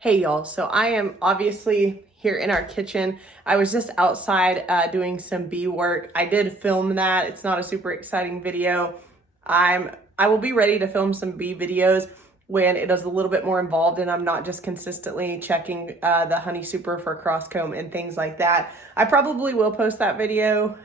Hey y'all, so I am obviously here in our kitchen. I was just outside doing some bee work. I did film that. It's not a super exciting video. I will be ready to film some bee videos when it is a little bit more involved and I'm not just consistently checking the honey super for cross comb and things like that. I probably will post that video.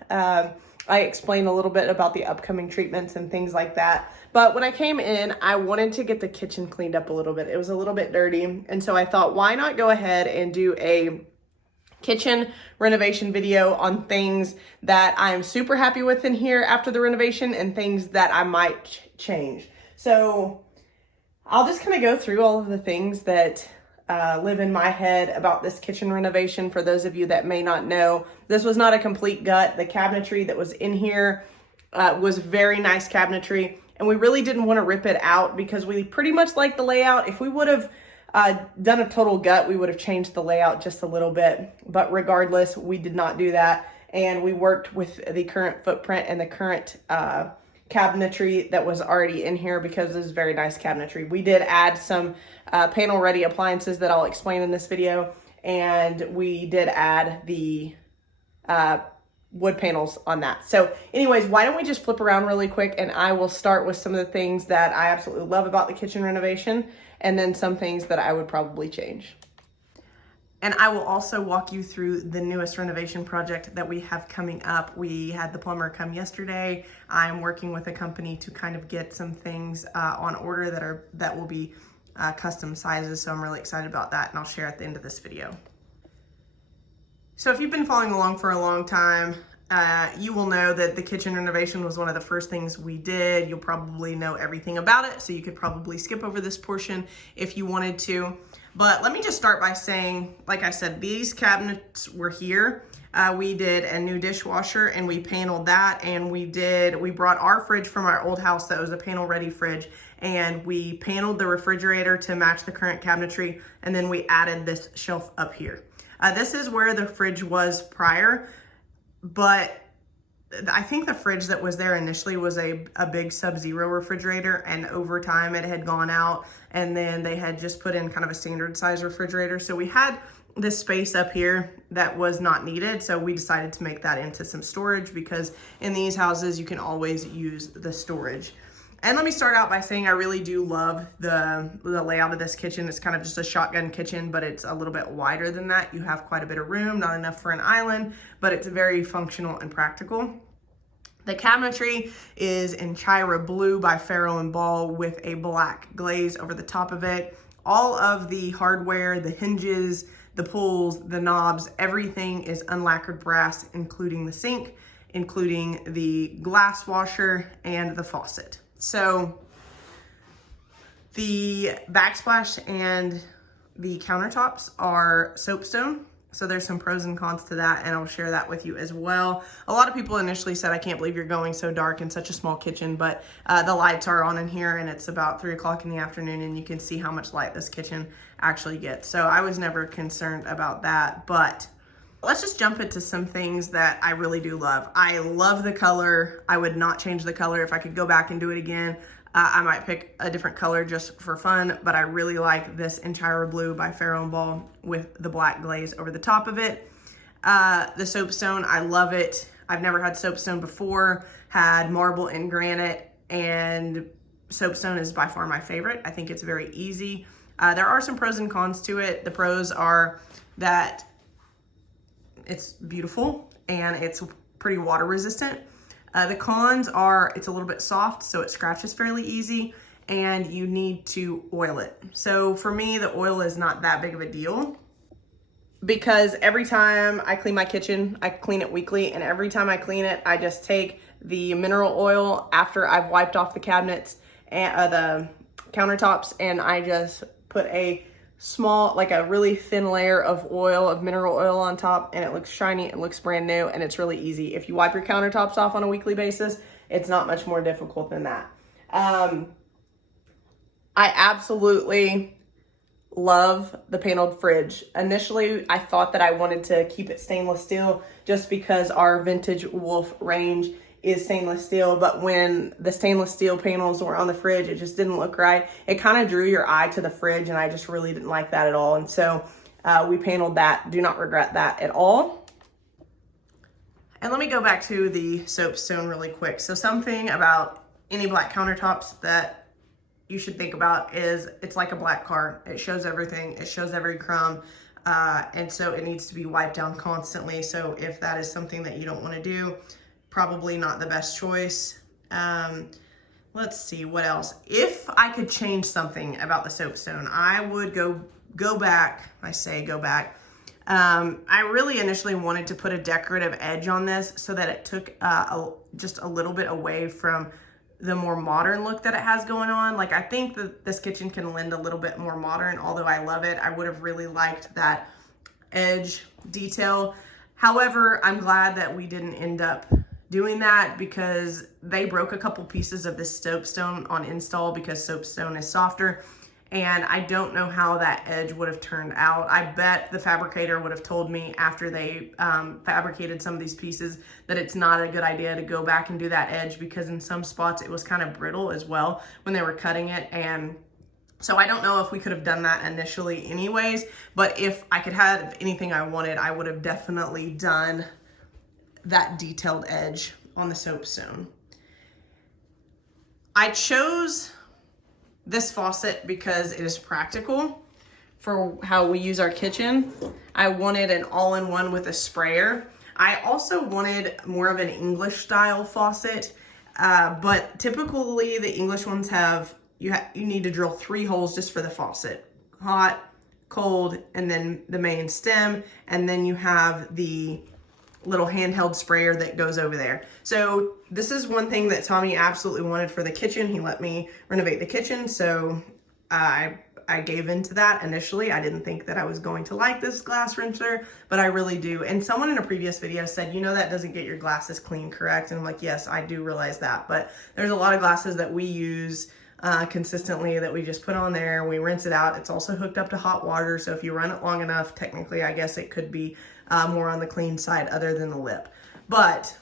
I explain a little bit about the upcoming treatments and things like that. But when I came in, I wanted to get the kitchen cleaned up a little bit. It was a little bit dirty. And so I thought, why not go ahead and do a kitchen renovation video on things that I'm super happy with in here after the renovation and things that I might change. So I'll just kind of go through all of the things that live in my head about this kitchen renovation. For those of you that may not know, this was not a complete gut. The cabinetry that was in here was very nice cabinetry, and we really didn't want to rip it out because we pretty much liked the layout. If we would have done a total gut, we would have changed the layout just a little bit, but regardless, we did not do that, and we worked with the current footprint and the current cabinetry that was already in here because this is very nice cabinetry. We did add some panel ready appliances that I'll explain in this video, and we did add the wood panels on that. So anyways, why don't we just flip around really quick and I will start with some of the things that I absolutely love about the kitchen renovation and then some things that I would probably change. And I will also walk you through the newest renovation project that we have coming up. We had the plumber come yesterday. I'm working with a company to kind of get some things on order that will be custom sizes. So I'm really excited about that, and I'll share at the end of this video. So if you've been following along for a long time, you will know that the kitchen renovation was one of the first things we did. You'll probably know everything about it, so you could probably skip over this portion if you wanted to. But let me just start by saying, like I said, these cabinets were here. We did a new dishwasher and we paneled that, and we brought our fridge from our old house that was a panel ready fridge, and we paneled the refrigerator to match the current cabinetry, and then we added this shelf up here. This is where the fridge was prior, but I think the fridge that was there initially was a big Sub-Zero refrigerator, and over time it had gone out, and then they had just put in kind of a standard size refrigerator. So we had this space up here that was not needed, so we decided to make that into some storage, because in these houses you can always use the storage. And let me start out by saying I really do love the layout of this kitchen. It's kind of just a shotgun kitchen, but it's a little bit wider than that. You have quite a bit of room, not enough for an island, but it's very functional and practical. The cabinetry is in Chira Blue by Farrow & Ball with a black glaze over the top of it. All of the hardware, the hinges, the pulls, the knobs, everything is unlacquered brass, including the sink, including the glass washer and the faucet. So the backsplash and the countertops are soapstone. So there's some pros and cons to that, and I'll share that with you as well. A lot of people initially said, I can't believe you're going so dark in such a small kitchen, but the lights are on in here, and it's about 3 o'clock in the afternoon, and you can see how much light this kitchen actually gets. So I was never concerned about that, but let's just jump into some things that I really do love. I love the color. I would not change the color. If I could go back and do it again, I might pick a different color just for fun, but I really like this Chira Blue by Farrow & Ball with the black glaze over the top of it. The soapstone, I love it. I've never had soapstone before, had marble and granite, and soapstone is by far my favorite. I think it's very easy. There are some pros and cons to it. The pros are that it's beautiful and it's pretty water resistant. The cons are it's a little bit soft, so it scratches fairly easy, and you need to oil it. So for me, the oil is not that big of a deal, because every time I clean my kitchen, I clean it weekly, and every time I clean it, I just take the mineral oil after I've wiped off the cabinets and the countertops, and I just put a small, like a really thin layer of oil, of mineral oil on top, and it looks shiny, it looks brand new, and it's really easy. If you wipe your countertops off on a weekly basis, it's not much more difficult than that. I absolutely love the paneled fridge. Initially, I thought that I wanted to keep it stainless steel just because our vintage Wolf range is stainless steel, but when the stainless steel panels were on the fridge, it just didn't look right. It kind of drew your eye to the fridge, and I just really didn't like that at all. And so we paneled that. Do not regret that at all. And let me go back to the soapstone really quick. So something about any black countertops that you should think about is it's like a black car. It shows everything. It shows every crumb. And so it needs to be wiped down constantly. So if that is something that you don't want to do, probably not the best choice. Let's see what else. If I could change something about the soapstone, I would go back. I say go back. I really initially wanted to put a decorative edge on this so that it took just a little bit away from the more modern look that it has going on. Like, I think that this kitchen can lend a little bit more modern, although I love it. I would have really liked that edge detail. However, I'm glad that we didn't end up doing that, because they broke a couple pieces of this soapstone on install because soapstone is softer. And I don't know how that edge would have turned out. I bet the fabricator would have told me after they fabricated some of these pieces that it's not a good idea to go back and do that edge, because in some spots it was kind of brittle as well when they were cutting it. And so I don't know if we could have done that initially anyways, but if I could have anything I wanted, I would have definitely done that detailed edge on the soapstone. I chose this faucet because it is practical for how we use our kitchen. I wanted an all-in-one with a sprayer. I also wanted more of an English style faucet, but typically the English ones have, you need to drill 3 holes just for the faucet. Hot, cold, and then the main stem, and then you have the little handheld sprayer that goes over there. So this is one thing that Tommy absolutely wanted for the kitchen. He let me renovate the kitchen, so I gave into that initially. I didn't think that I was going to like this glass rinser, but I really do. And someone in a previous video said, you know, that doesn't get your glasses clean, correct? And I'm like, yes, I do realize that, but there's a lot of glasses that we use consistently that we just put on there, we rinse it out. It's also hooked up to hot water, so if you run it long enough, technically I guess it could be more on the clean side other than the lip. But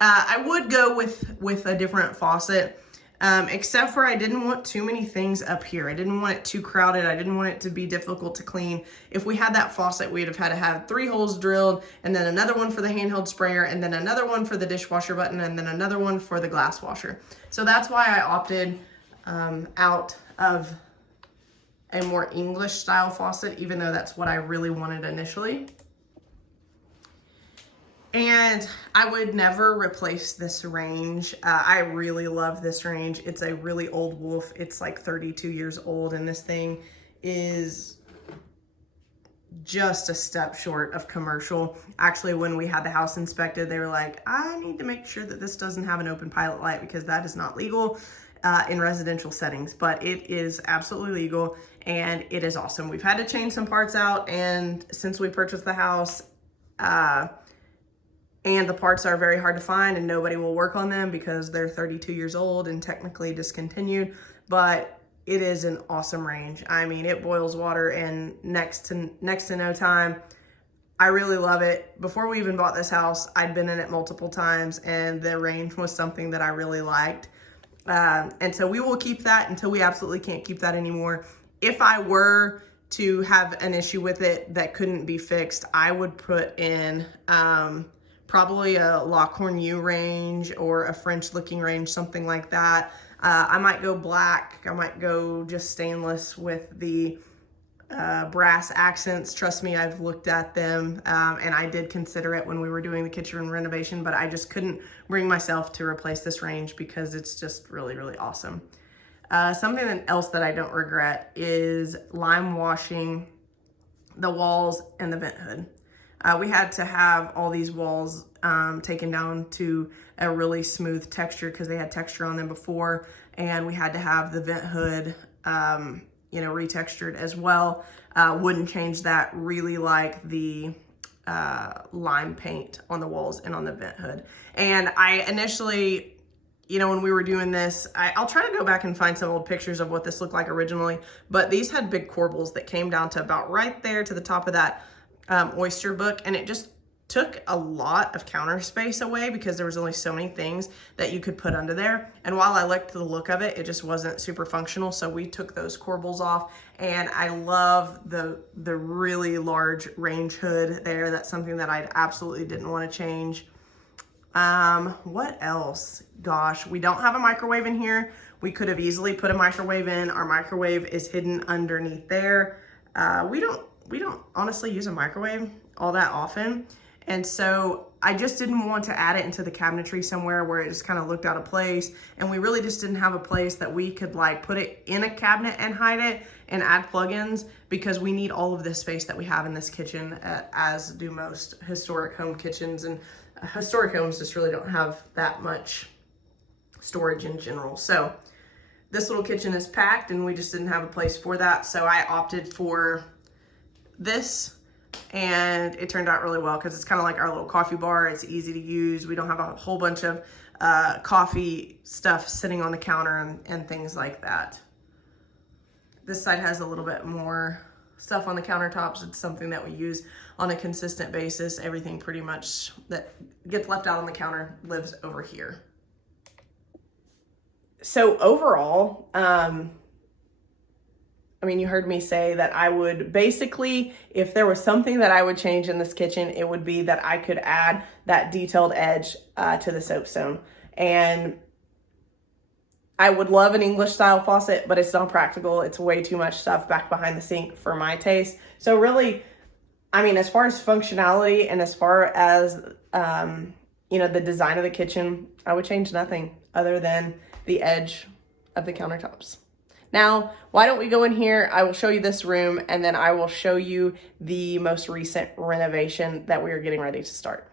I would go with a different faucet, except for I didn't want too many things up here. I didn't want it too crowded. I didn't want it to be difficult to clean. If we had that faucet, we'd have had to have 3 holes drilled, and then another one for the handheld sprayer, and then another one for the dishwasher button, and then another one for the glass washer. So that's why I opted out of a more English style faucet, even though that's what I really wanted initially. And I would never replace this range. I really love this range. It's a really old Wolf. It's like 32 years old, and this thing is just a step short of commercial. Actually, when we had the house inspected, they were like, I need to make sure that this doesn't have an open pilot light, because that is not legal in residential settings, but it is absolutely legal, and it is awesome. We've had to change some parts out, and since we purchased the house, and the parts are very hard to find, and nobody will work on them because they're 32 years old and technically discontinued, but it is an awesome range. I mean, it boils water in next to no time. I really love it. Before we even bought this house, I'd been in it multiple times, and the range was something that I really liked. And so we will keep that until we absolutely can't keep that anymore. If I were to have an issue with it that couldn't be fixed, I would put in probably a Lockhorn U range or a French looking range, something like that. I might go black. I might go just stainless with the brass accents. Trust me, I've looked at them, and I did consider it when we were doing the kitchen renovation, but I just couldn't bring myself to replace this range because it's just really, really awesome. Something else that I don't regret is lime washing the walls and the vent hood. We had to have all these walls taken down to a really smooth texture because they had texture on them before, and we had to have the vent hood retextured as well. Wouldn't change that. Really like the lime paint on the walls and on the vent hood. And I initially, when we were doing this, I'll try to go back and find some old pictures of what this looked like originally, but these had big corbels that came down to about right there to the top of that oyster book, and it just took a lot of counter space away because there was only so many things that you could put under there. And while I liked the look of it, it just wasn't super functional. So we took those corbels off, and I love the really large range hood there. That's something that I absolutely didn't want to change. What else? Gosh, we don't have a microwave in here. We could have easily put a microwave in. Our microwave is hidden underneath there. We don't honestly use a microwave all that often. And so I just didn't want to add it into the cabinetry somewhere where it just kind of looked out of place. And we really just didn't have a place that we could like put it in a cabinet and hide it and add plugins, because we need all of this space that we have in this kitchen, as do most historic home kitchens. And historic homes just really don't have that much storage in general. So this little kitchen is packed, and we just didn't have a place for that. So I opted for this, and it turned out really well because it's kind of like our little coffee bar. It's easy to use. We don't have a whole bunch of coffee stuff sitting on the counter and things like that. This side has a little bit more stuff on the countertops. It's something that we use on a consistent basis. Everything pretty much that gets left out on the counter lives over here. So overall, I mean, you heard me say that I would basically, if there was something that I would change in this kitchen, it would be that I could add that detailed edge to the soapstone. And I would love an English style faucet, but it's not practical. It's way too much stuff back behind the sink for my taste. So really, I mean, as far as functionality and as far as, you know, the design of the kitchen, I would change nothing other than the edge of the countertops. Now, why don't we go in here? I will show you this room, and then I will show you the most recent renovation that we are getting ready to start.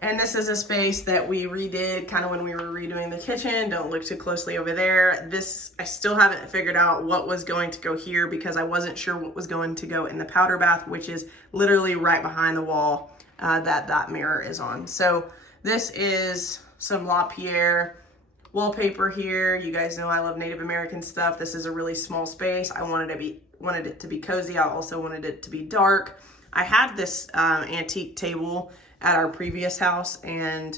And this is a space that we redid kind of when we were redoing the kitchen. Don't look too closely over there. This, I still haven't figured out what was going to go here because I wasn't sure what was going to go in the powder bath, which is literally right behind the wall that mirror is on. So this is some LaPierre wallpaper here. You guys know I love Native American stuff. This is a really small space. I wanted it to be cozy. I also wanted it to be dark. I had this antique table at our previous house, and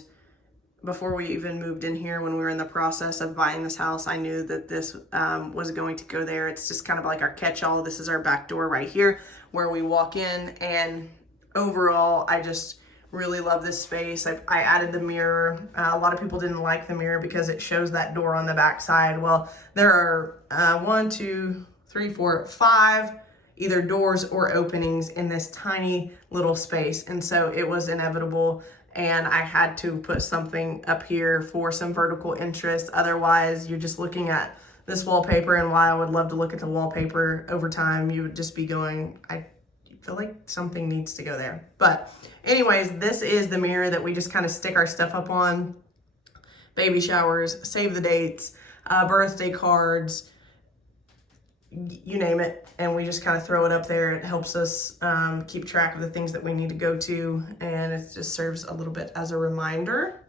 before we even moved in here, when we were in the process of buying this house, I knew that this was going to go there. It's just kind of like our catch-all. This is our back door right here where we walk in, and overall I just really love this space. I added the mirror. A lot of people didn't like the mirror because it shows that door on the back side. Well, there are 5 either doors or openings in this tiny little space. And so it was inevitable, and I had to put something up here for some vertical interest. Otherwise, you're just looking at this wallpaper, and while I would love to look at the wallpaper over time, you would just be going, I feel like something needs to go there. But anyways, this is the mirror that we just kind of stick our stuff up on. Baby showers, save the dates, birthday cards, you name it, and we just kind of throw it up there. It helps us keep track of the things that we need to go to, and it just serves a little bit as a reminder.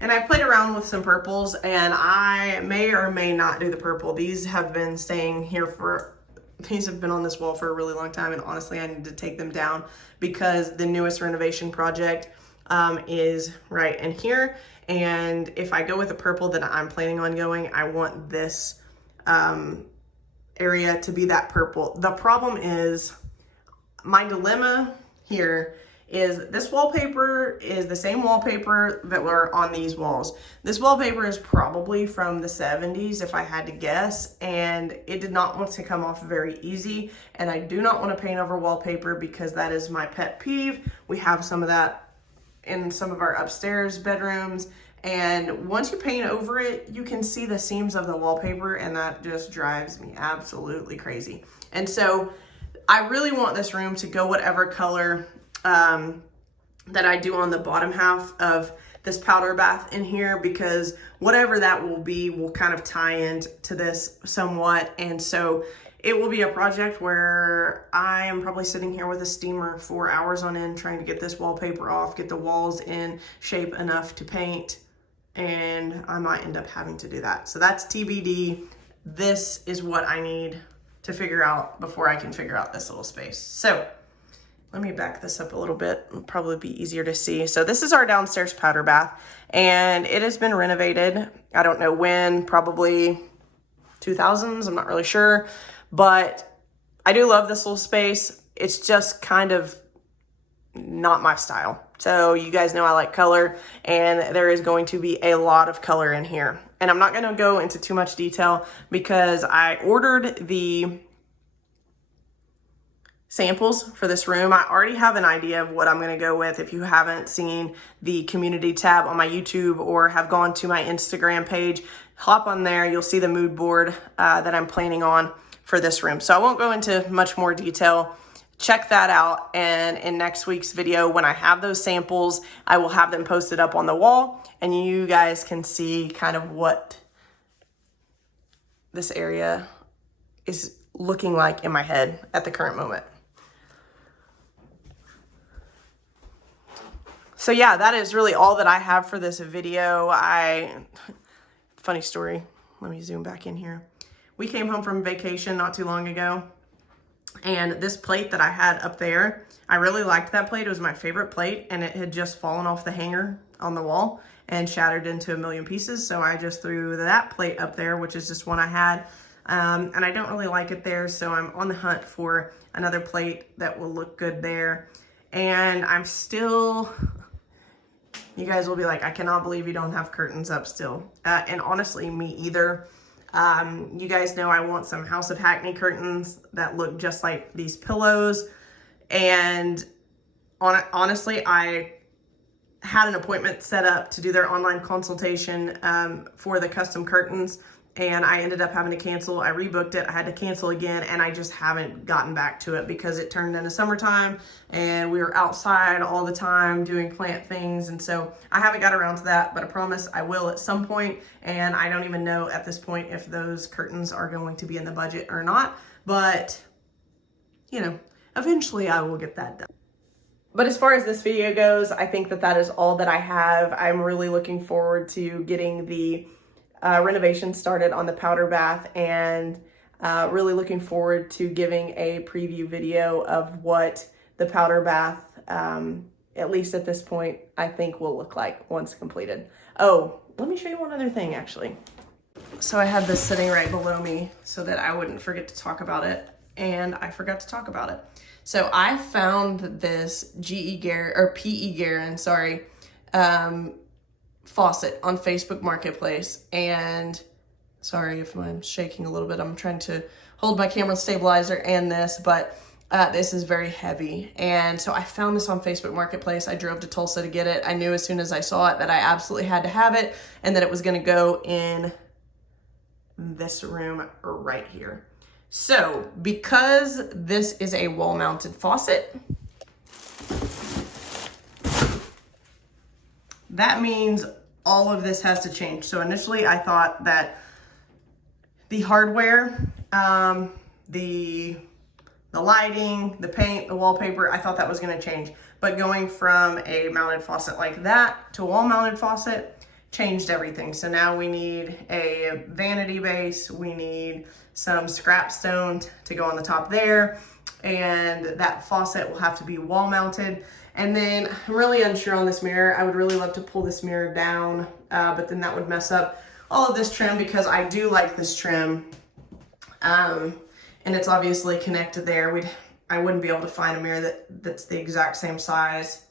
And I played around with some purples, and I may or may not do the purple. These have been staying here these have been on this wall for a really long time, and honestly I need to take them down because the newest renovation project is right in here. And if I go with the purple that I'm planning on going, I want this area to be that purple. The problem is, my dilemma here is this wallpaper is the same wallpaper that were on these walls. This wallpaper is probably from the 70s if I had to guess, and it did not want to come off very easy. And I do not want to paint over wallpaper because that is my pet peeve. We have some of that in some of our upstairs bedrooms, and once you paint over it, you can see the seams of the wallpaper, and that just drives me absolutely crazy. And so I really want this room to go whatever color that I do on the bottom half of this powder bath in here, because whatever that will be will kind of tie into this somewhat. And so it will be a project where I am probably sitting here with a steamer for hours on end trying to get this wallpaper off, get the walls in shape enough to paint, and I might end up having to do that. So that's TBD. This is what I need to figure out before I can figure out this little space. So let me back this up a little bit. It'll probably be easier to see. So this is our downstairs powder bath, and it has been renovated. I don't know when, probably 2000s, I'm not really sure, but I do love this little space. It's just kind of not my style. So you guys know I like color, and there is going to be a lot of color in here. And I'm not going to go into too much detail because I ordered the samples for this room. I already have an idea of what I'm going to go with. If you haven't seen the community tab on my YouTube or have gone to my Instagram page, hop on there. You'll see the mood board that I'm planning on for this room. So I won't go into much more detail. Check that out. And in next week's video, when I have those samples, I will have them posted up on the wall, and you guys can see kind of what this area is looking like in my head at the current moment. So yeah, that is really all that I have for this video. Funny story, let me zoom back in here. We came home from vacation not too long ago, and this plate that I had up there, I really liked that plate. It was my favorite plate, and it had just fallen off the hanger on the wall and shattered into a million pieces. So I just threw that plate up there, which is just one I had. And I don't really like it there, so I'm on the hunt for another plate that will look good there. And I'm still... You guys will be like, I cannot believe you don't have curtains up still. And honestly, me either. You guys know I want some House of Hackney curtains that look just like these pillows. And honestly, I had an appointment set up to do their online consultation for the custom curtains, and I ended up having to cancel. I rebooked it. I had to cancel again, and I just haven't gotten back to it because it turned into summertime and we were outside all the time doing plant things. And so I haven't got around to that, but I promise I will at some point. And I don't even know at this point if those curtains are going to be in the budget or not, but you know, eventually I will get that done. But as far as this video goes, I think that that is all that I have. I'm really looking forward to getting the renovation started on the powder bath, and really looking forward to giving a preview video of what the powder bath, at least at this point, I think will look like once completed. Oh, let me show you one other thing actually. So I had this sitting right below me so that I wouldn't forget to talk about it, and I forgot to talk about it. So I found this PE Garen, faucet on Facebook Marketplace, and sorry if I'm shaking a little bit. I'm trying to hold my camera stabilizer and this, but this is very heavy. And so I found this on Facebook Marketplace. I drove to Tulsa to get it. I knew as soon as I saw it that I absolutely had to have it, and that it was going to go in this room right here. So because this is a wall mounted faucet, that means all of this has to change. So initially I thought that the hardware, the lighting, the paint, the wallpaper, I thought that was gonna change. But going from a mounted faucet like that to a wall mounted faucet changed everything. So now we need a vanity base, we need some scrap stone to go on the top there, and that faucet will have to be wall mounted. And then I'm really unsure on this mirror. I would really love to pull this mirror down, but then that would mess up all of this trim, because I do like this trim. And it's obviously connected there. I wouldn't be able to find a mirror that's the exact same size.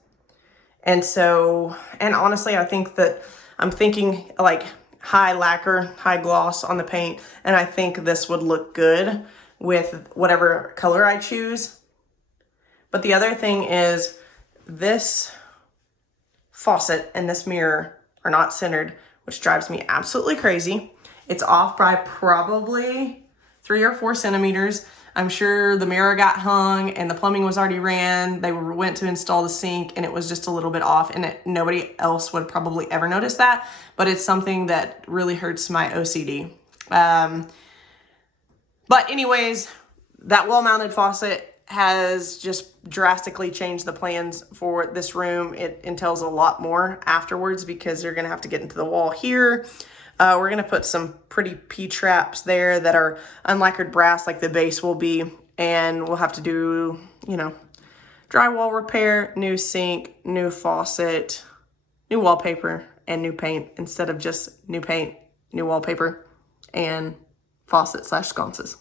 And so, and honestly, I think that I'm thinking like high lacquer, high gloss on the paint. And I think this would look good with whatever color I choose. But the other thing is, this faucet and this mirror are not centered, which drives me absolutely crazy. It's off by probably 3 or 4 centimeters. I'm sure the mirror got hung and the plumbing was already ran. They went to install the sink and it was just a little bit off, and nobody else would probably ever notice that, but it's something that really hurts my OCD. But anyways, that wall-mounted faucet has just drastically changed the plans for this room. It entails a lot more afterwards because you're gonna have to get into the wall here. We're gonna put some pretty P-traps there that are unlacquered brass like the base will be, and we'll have to do, you know, drywall repair, new sink, new faucet, new wallpaper, and new paint instead of just new paint, new wallpaper, and faucet / sconces.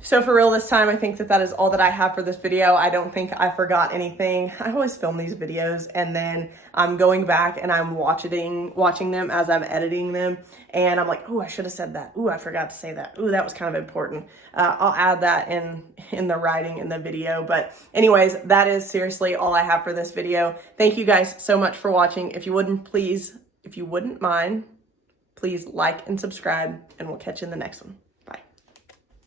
So for real this time, I think that is all that I have for this video. I don't think I forgot anything. I always film these videos and then I'm going back and I'm watching them as I'm editing them. And I'm like, oh, I should have said that. Oh, I forgot to say that. Oh, that was kind of important. I'll add that in the writing in the video. But anyways, that is seriously all I have for this video. Thank you guys so much for watching. If you wouldn't mind, please like and subscribe, and we'll catch you in the next one.